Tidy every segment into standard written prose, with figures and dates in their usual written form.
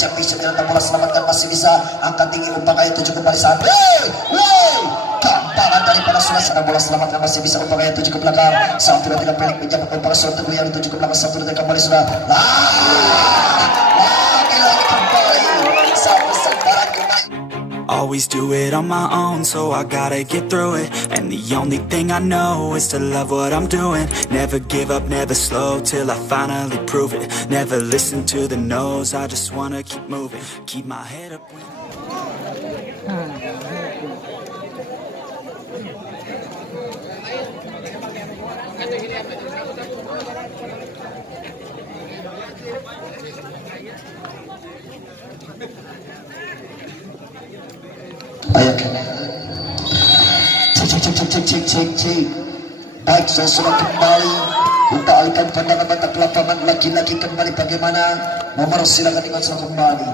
champion dengan bola selamatkan masih bisa angkat tinggi umpan kaya 7 kembali saat gampangan daripada Sulasana bola selamatkan masih bisa umpan kaya 7 ke belakang. Satu dan tiga pelik menjabat umpan surat teguh yang 7 ke belakang. Satu dan tiga kembali sudah lagi kembali satu sebaran kembali. Always do it on my own, so I gotta get through it. And the only thing I know is to love what I'm doing. Never give up, never slow, till I finally prove it. Never listen to the no's, I just wanna keep moving. Keep my head up. Ayo cek. Baik, saya sudah kembali. Kita alihkan pandangan mata ke lapangan. Laki-laki kembali bagaimana? Nomor silakan dengan kembali.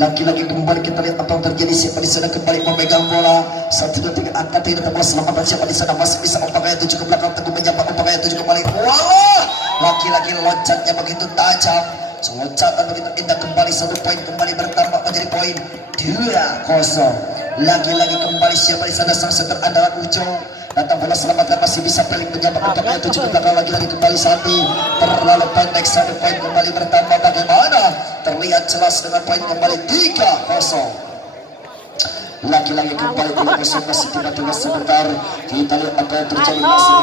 Laki-laki kembali, kita lihat apa yang terjadi. Siapa di sana kembali memegang bola. 1, 2, 3 angkat ini bola selamatkan. Siapa di sana masih bisa umpan kaya 7 ke belakang. Teguh menyapa umpan kaya 7 kembali. Wah, laki-laki loncatnya begitu tajam. Loncatan begitu indah kembali. 1 poin kembali bertambah menjadi poin 2-0. Lagi-lagi kembali siapa di sana sang setter andalan Ujo. Datang bola selamatkan masih bisa pelik menyapa umpan kaya 7 ke belakang. Lagi-lagi kembali Sandi terlalu pendek. 1 poin kembali bertambah. Bagaimana terlihat jelas dengan poin kembali 3-0. Lagi-lagi kembali 3-0 masih tiba-tiba sebentar. Kita lihat apa yang terjadi masih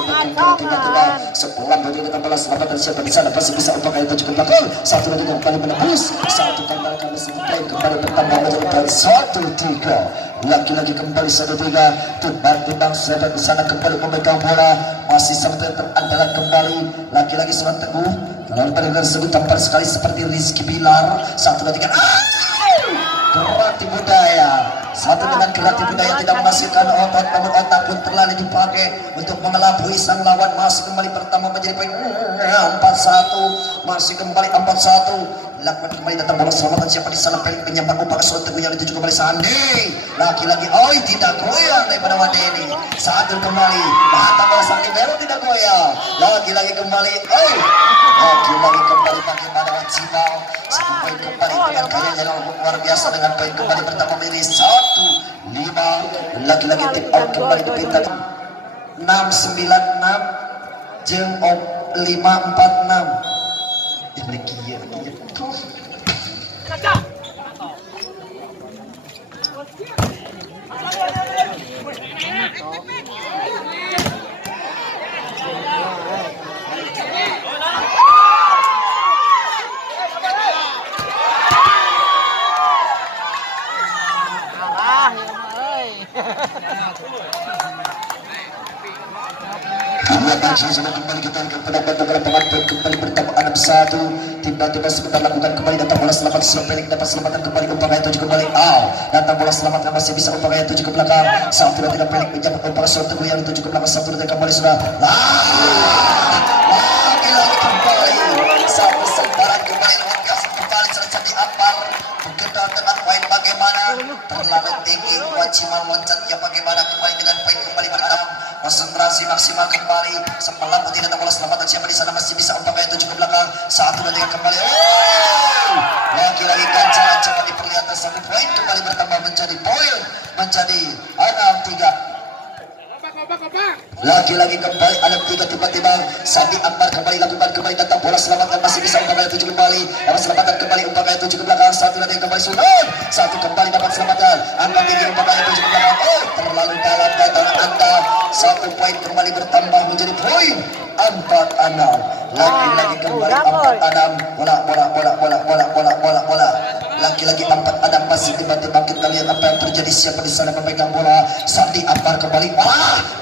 tiba-tiba sepulang dari kita bola selamatkan siapa di sana masih bisa umpan kaya 7 ke belakang. 1 dan 3 kembali menembus. 1 kembali kami poin kembali bertambah menjadi poin 1-3. Lagi-lagi kembali 1-3. Timbang-timbang sahabat di sana kembali memegang bola. Masih sampai terandalan kembali. Lagi-lagi Surat Teguh. Lalu pada tersebut tampar sekali seperti Rizky Bilar. 1 dan 3. Gerati budaya. Satu dengan gerati budaya tidak menghasilkan otot, namun otak pun terlalu dipakai untuk mengelabui sang lawan. Masih kembali pertama menjadi poin 4-1. Masih kembali 4-1. Lakukan kembali datang bola selamatan siapa di sana pelik menyambar umpan Surat Teguh yang dituju kembali Sandi. Lagi-lagi tidak goyang daripada Wadeni. 1 kembali datang bola Sandi Bero tidak goyang. Lagi-lagi kembali lagi-lagi kembali bagaimana Wajibal. 1 poin kembali dengan kalian yang luar biasa dengan poin kembali pertama menjadi 1-5. Lagi-lagi tim out kembali dipinta 6-9-6 jeng 5-4-6. Sudah kembali kita pada lapangan poin kembali bertambah 6-1. Tiba-tiba sebentar lakukan kembali datang bola selamat Pelik dapat selamatkan kembali umpan kaya 7 kembali. Datang bola selamatkan masih bisa umpan kaya 7 ke belakang. 1 dan 3 Pelik menjabat umpan Surat Teguh yang 7 ke belakang. 1 dan 3 kembali sudah. Lagi-lagi kembali satu sebaran kembali luar biasa kembali terjadi ampar. Kita dengan poin bagaimana terlalu tinggi Wajimal loncatnya bagaimana kembali dengan poin kembali bertambah. Konsentrasi maksimal kembali. Semalam putih datang bola selamatan siapa di sana masih bisa umpan kaya 7 ke belakang. 1 dan 3 kembali. Lagi-lagi ganjalan cepat diperlihatkan 1 poin kembali bertambah menjadi poin menjadi 6-3. Lagi-lagi kembali 6-3 tiba-tiba Sandi Akbar kembali lakukan kembali datang bola selamatkan masih bisa umpan kaya 7 kembali. Dapat selamatkan kembali umpan kaya 7 ke belakang. 1 dan 3 kembali sudah. 1 kembali dapat selamatkan. Angkat tinggi umpan kaya 7 ke belakang. Terlalu dalam datangan Anda. 1 poin kembali bertambah menjadi poin 4-6. Lagi-lagi kembali 4-6. Bola. Lagi-lagi 4-6 masih tiba-tiba kita lihat apa yang terjadi siapa di sana memegang bola. Sandi Akbar kembali.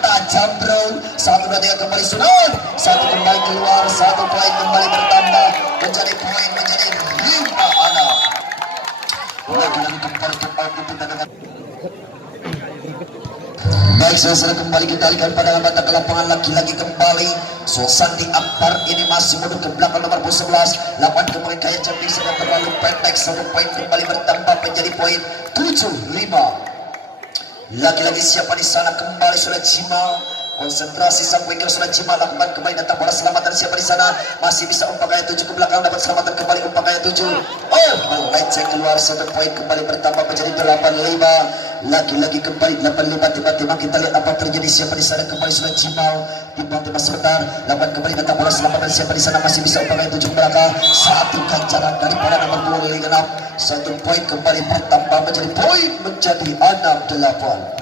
Tajam bro. 1 dan 3 kembali sudah. 1 kembali keluar. 1 poin kembali bertambah menjadi poin menjadi 5-6. Lagi-lagi kembali kita dengan baik, saudara kembali kita alihkan pada mata ke lapangan. Lagi-lagi kembali Sandi Akbar ini masih mundur ke belakang nomor 11. 8 kembali kaya cerdik sedang terlalu pendek. 1 poin kembali bertambah menjadi poin 7-5. Lagi-lagi siapa di sana kembali sudah Jimal. Konsentrasi sang winger sudah Cima lakukan kembali datang bola selamatan siapa di sana, masih bisa umpan gaya 7 ke belakang, dapat selamatan kembali umpan gaya 7. Oh, melenceng keluar, 1 poin kembali bertambah menjadi 8-5. Lagi-lagi kembali 8-5. Tiba-tiba kita lihat apa terjadi siapa di sana, kembali sudah Cimau tiba-tiba sebentar, lakukan kembali datang bola selamatan siapa di sana, masih bisa umpan gaya 7 ke belakang, 1 kancaran daripada nomor 2 Lili Genap, 1 poin kembali bertambah menjadi 6-8.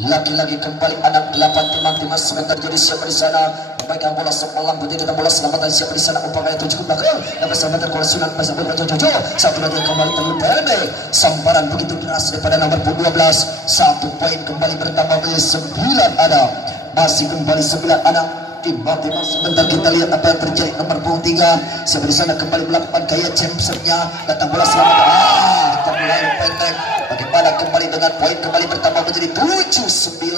Lagi-lagi kembali anak 8 timang-timang sebentar jadi siapa di sana, pemegang bola sepelang berdiri dan bola selamatan siapa di sana, umpan gaya 7 ke belakang, dapat selamatan bola Sunan pasang bola Jojo, 1 lagi kembali terlalu pendek, sambaran begitu keras daripada nomor 12, 1 poin kembali bertambah menjadi 9 anak, masih kembali 9 anak. Tiba-tiba sebentar kita lihat apa yang terjadi nomor 3 siapa di sana, kembali melakukan gaya championnya, datang bola selamatan, terlalu pendek. Bagaimana kembali dengan poin kembali bertambah menjadi 7-9.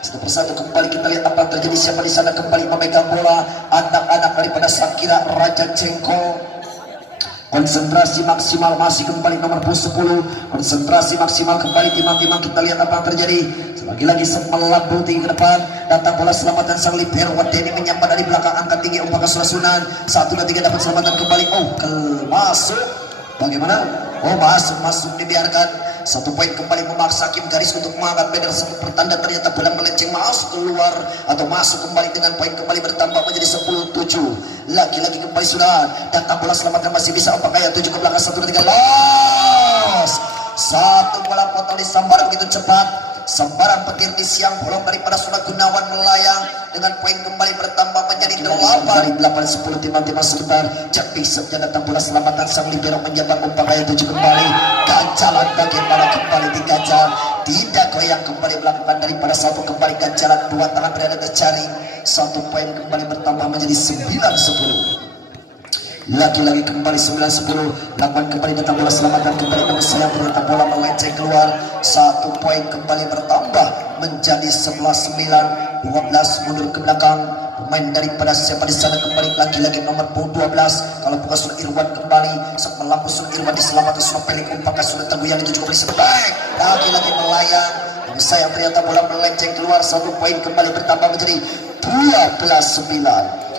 Satu persatu kembali kita lihat apa yang terjadi siapa di sana, kembali memegang bola anak-anak daripada Sakira Raja Cengko. Konsentrasi maksimal masih kembali nomor 10, konsentrasi maksimal kembali timang-timang, kita lihat apa yang terjadi. Lagi-lagi semelang tinggi ke depan, datang bola selamatan sang libero Wadeni menyambar dari belakang, angkat tinggi umpan ke Sunan, 1 dan 3 dapat selamatan kembali. Oh, masuk, bagaimana? Oh, masuk dibiarkan. 1 poin kembali memaksa Kim garis untuk mengangkat bendera sempat bertanda, ternyata bola melenceng masuk keluar atau masuk kembali dengan poin kembali bertambah menjadi 10-7. Lagi-lagi kembali sudah datang bola selamatkan, masih bisa umpan gaya 7 ke belakang, 1 dan 3 los. 1 bola potong disambar begitu cepat. Sambaran petir di siang bolong daripada Suna Gunawan melayang dengan poin kembali bertambah menjadi 8-10. Timang-timang sebentar Cepi saja datang bola selamatan sang libero menjabat umpan gaya 7 kembali, gancalan bagaimana kembali diganjal, tidak goyang kembali melakukan daripada 1 kembali gancalan, 2 tangan berada tercari, 1 poin kembali bertambah menjadi 9-10. Lagi-lagi kembali 9-10, lakukan kembali datang bola selamatan kembali nomor sayang, ternyata bola melenceng keluar, 1 poin kembali bertambah menjadi 11-9. 12 mundur ke belakang, pemain daripada siapa di sana kembali lagi-lagi nomor 12, kalau bukan sudah Irwan kembali, setelah musuh Irwan diselamatkan sudah pelik umpan sudah Teguh yang itu juga boleh sebaik, lagi-lagi melayang, nomor sayang ternyata bola melenceng keluar, 1 poin kembali bertambah menjadi 12-9.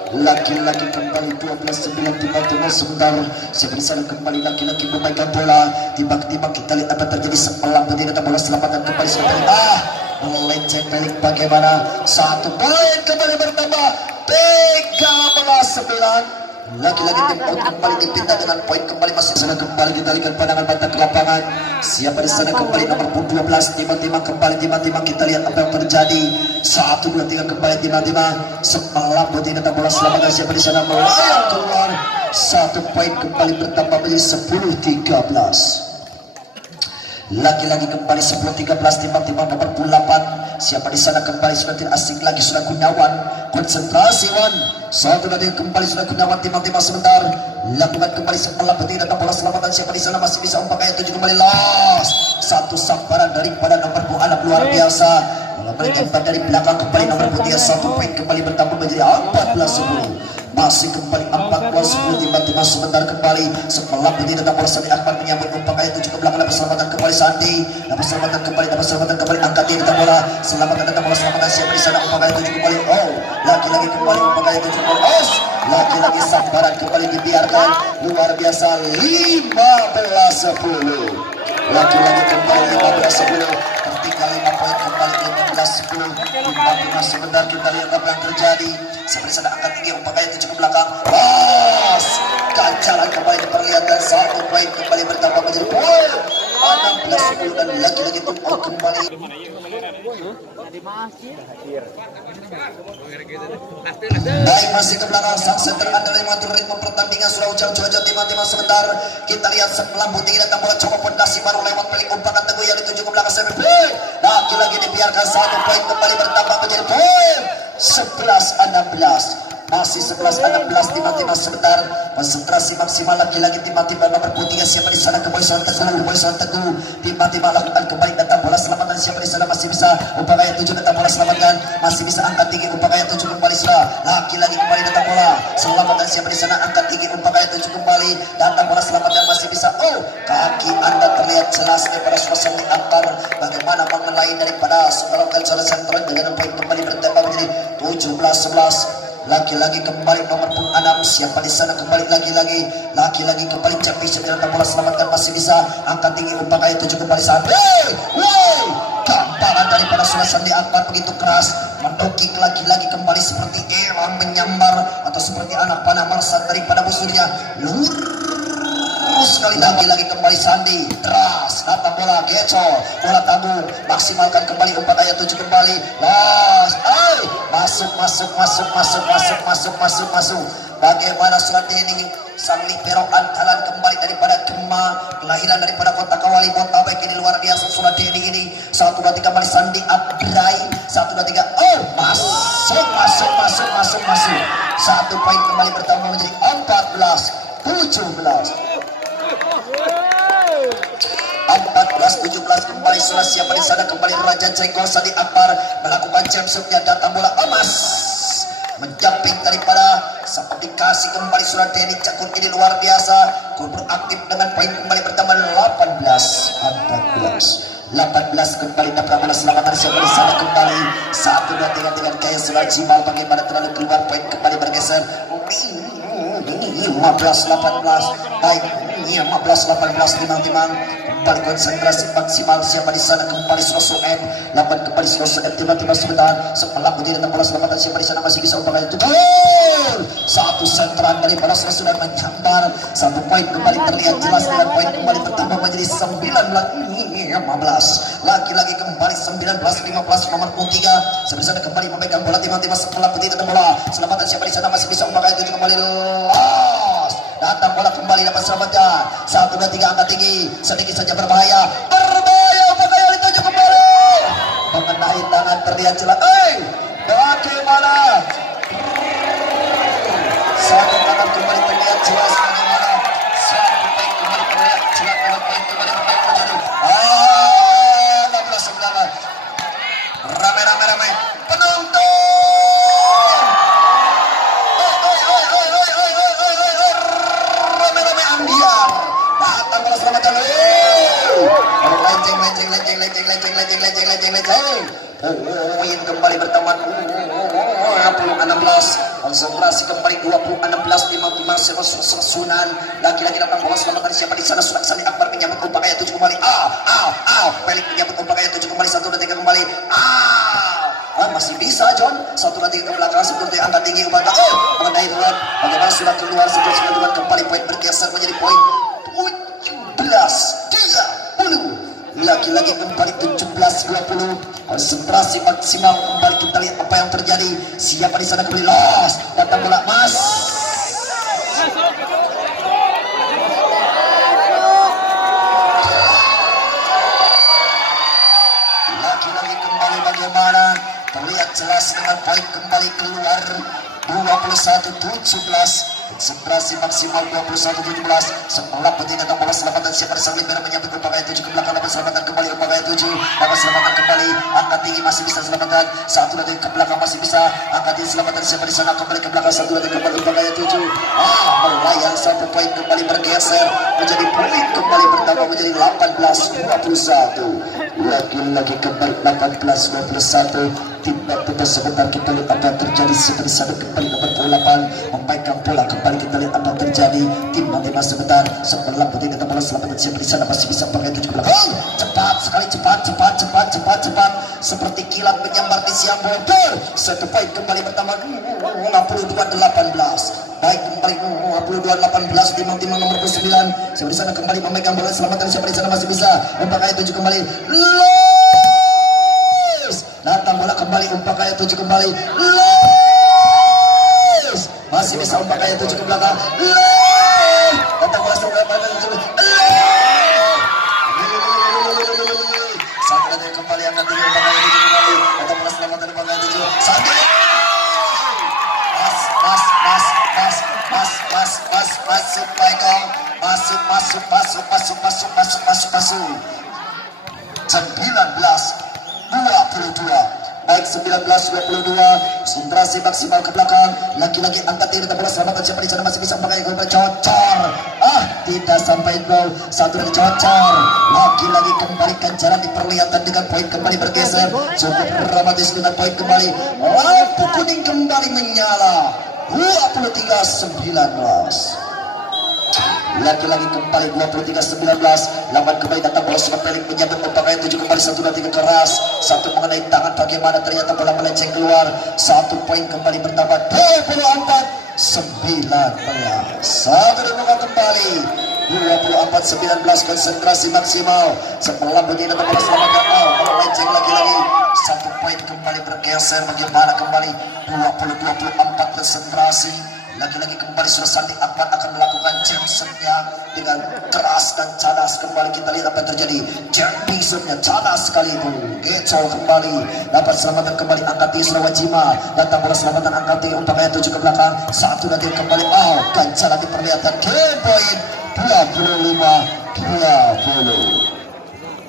Lagi-lagi kembali 12-9. Tiba-tiba sebentar siapa di sana kembali lagi-lagi memegang bola, tiba-tiba kita lihat apa terjadi setelah berdiri datang bola selamatan kembali sebentar, melenceng pelik bagaimana, 1 poin kembali bertambah 13-9. Lagi-lagi tim out kembali dipindah dengan poin kembali masih sana, kembali kita lihat pandangan mata ke lapangan, siapa di sana kembali nomor 12, tiba-tiba kembali tiba-tiba kita lihat apa yang terjadi, 1 2 3 kembali tiba-tiba semalam buat datang bola selamatan siapa di sana melayang keluar, 1 poin kembali bertambah menjadi 10-13. Lagi-lagi kembali 10-13, timbang-timbang nomor 8, siapa di sana kembali sudah tidak asing lagi, sudah Gunawan, konsentrasi Wan, 1 dan kembali sudah Gunawan, timbang-timbang sebentar, lakukan kembali setelah berdiri datang bola selamatan siapa di sana masih bisa umpan gaya 7 kembali los, 1 sambaran daripada nomor anak luar biasa, bola menyambar dari belakang kembali nomor 3, 1 poin kembali bertambah menjadi 14-10. Masih kembali 14-10, tiba-tiba sebentar kembali setelah berdiri datang bola Sandi Akbar menyambut umpan gaya 7 ke belakang, dapat selamatan kembali Sandi, dapat selamatan kembali angkat dia datang bola selamatan datang bola selamatan siapa di sana umpan gaya 7 kembali, oh lagi-lagi kembali umpan gaya 7 kembali, oh lagi-lagi sambaran kembali dibiarkan, luar biasa 15-10. Lagi-lagi kembali 15-10, tertinggal 5 poin kembali 15-10. Tiba-tiba sebentar kita lihat apa yang terjadi, seperti sana angkat tinggi umpan gaya 7 ke belakang, pas gancaran kembali diperlihatkan, 1 poin kembali bertambah menjadi poin 16-10. Dan lagi-lagi tumpul kembali. Baik, masih ke belakang sang center adalah yang mengatur ritme pertandingan, sudah ujang cuaca tiba-tiba sebentar kita lihat melambung tinggi datang bola coba fondasi baru lewat pelik umpan Teguh yang dituju ke belakang semi play, lagi-lagi dibiarkan, 1 poin kembali bertambah menjadi poin 11-16. Masih 11-16, tiba-tiba sebentar konsentrasi maksimal lagi-lagi tiba-tiba nomor 3 siapa di sana kembali Boyson Teguh, tiba-tiba lakukan kembali datang bola selamatan siapa di sana masih bisa umpan gaya 7 datang bola selamatkan, masih bisa angkat tinggi umpan gaya 7 kembali sudah lagi-lagi kembali datang bola selamatan siapa di sana angkat tinggi umpan gaya 7 kembali datang bola selamatkan masih bisa, oh kaki anda terlihat jelas daripada suasana antar bagaimana mengenai daripada Saudara Kalsara Sentren dengan poin lagi kembali nomor 6. Siapa di sana kembali lagi kembali champion dengan bola selamatkan masih bisa angkat tinggi umpan kaya 7 kembali Sandi. Gambaran daripada Sandi Akbar begitu keras mendokik lagi kembali seperti elang menyambar atau seperti anak panah meresat daripada musuhnya. Lurus sekali lagi kembali Sandi teras datang bola gecol bola tabur maksimalkan kembali umpan kaya 7 kembali masuk. Bagaimana Sulati ini sang libero andalan kembali daripada Gema, kelahiran daripada kota Kawali Bontabek ini luar biasa. Sulati ini 1 2 3 kembali Sandi Abdrai 1 2 3 masuk 1 poin kembali bertambah menjadi 14-17 kembali. Sudah siapa di sana kembali Raja Cengkol Sandi Akbar melakukan jumpshotnya datang bola emas menjamping daripada sempat dikasih kembali Surat Teknik Cakun ini luar biasa. Kubur aktif dengan poin kembali bertambah 18 kembali dapat bola selamatan siapa di sana kembali 1 2 3 dengan Kaya Surat Jimal bagaimana terlalu keluar poin kembali bergeser 15-18 baik 15-18 timang kembali konsentrasi maksimal siapa di sana kembali Soso M 8 kembali Soso M tiba-tiba sebentar setelah berdiri bola selamatan siapa di sana masih bisa umpamanya itu gol 1 sentran daripada Soso dan menyambar 1 poin kembali terlihat jelas dengan poin kembali bertambah menjadi 15 lagi kembali 19-15 nomor 3 sebelah sana kembali memegang bola tiba-tiba setelah berdiri bola selamatan siapa di sana masih bisa umpamanya itu kembali datang bola kembali dapat selamatnya 1 2 3 angkat tinggi sedikit saja berbahaya pakaian dituju kembali mengenai tangan terlihat jelas bagaimana satu tangan kembali terlihat jelas bagaimana satu poin kembali terlihat jelas dengan poin kembali menjadi 16-19 ramai penonton datang bola selamatan poin kembali bertambah 16 konsentrasi kembali 20-16 susunan lagi-lagi datang bola selamatan siapa di sana sudah Sandi Akbar menyambut umpan kaya 7 kembali pelik menyambut umpan kaya 7 kembali 1 2 3 kembali masih bisa John 1 2 3 ke belakang seperti angkat tinggi umpan mengenai bulan bagaimana sudah keluar situasi kedua kembali poin bergeser menjadi poin 17-30 lagi-lagi kembali 17-20 konsentrasi maksimal kembali kita lihat apa yang terjadi siapa di sana kembali datang bola mas lagi-lagi kembali bagaimana terlihat jelas dengan poin kembali keluar 21-17 konsentrasi maksimal 21-17 setelah penting datang bola selamatan siapa di sang libero menyambut umpan kaya 7 ke belakang dapat selamatan kembali umpan kaya 7 dapat selamatan kembali angkat tinggi masih bisa selamatan 1 2 ke belakang masih bisa angkat tinggi selamatan siapa di sana kembali ke belakang 1 2 kembali umpan kaya 7 melayang 1 poin kembali bergeser menjadi poin kembali bertambah menjadi 18-21 lagi-lagi kembali 18-21 tiba-tiba sebentar kita lihat apa yang terjadi seperti sana kembali nomor 8 memegang bola kembali kita lihat apa yang terjadi tiba-tiba sebentar setelah putih datang bola selamatan siapa di sana masih bisa pakai 7 belakang cepat sekali cepat seperti kilat menyambar di siang bodoh 1 poin kembali bertambah 52-18 baik kembali 52-18 timang nomor 9 siapa di sana kembali memegang bola selamatan siapa di sana masih bisa umpan kaya 7 kembali datang bola kembali umpan kaya 7 kembali masih bisa umpan kaya 7 ke belakang datang bola selamatan 7 satu lagi kembali yang nanti umpan kaya 7 kembali datang bola selamatan umpan kaya 7 Sandi masuk baiklah masuk 19-22 baik 19-22 konsentrasi maksimal ke belakang lagi-lagi angkat diri bola selamatan siapa di sana masih bisa pakai gol cocor tidak sampai gol satu lagi cocor lagi-lagi kembalikan jalan diperlihatkan dengan poin kembali bergeser cukup dramatis dengan poin kembali lampu kuning kembali menyala 23-19. Lagi-lagi kembali 23-19. Lawan kembali datang bola sempat pelik menyambut membangai 7 kembali 1-3 keras. Satu mengenai tangan bagaimana ternyata bola melenceng keluar. 1 poin kembali bertambah 24-19. Satu dibuka kembali 24-19. Konsentrasi maksimal setelah bunyi datang bola selamatkan bola melenceng lagi-lagi. 1 poin kembali bergeser bagaimana kembali 20-24 konsentrasi. Lagi-lagi kembali sudah Sandi Ahmad akan melakukan Jacksonnya dengan keras dan cadas. Kembali kita lihat apa yang terjadi. Jacksonnya cadas sekali itu. Gecol kembali. Dapat selamatan kembali angkat Isra Wajima. Datang bola selamatan angkat umpamanya 7 ke belakang. 1 lagi kembali. Gancal diperlihatkan. Game point 25-20.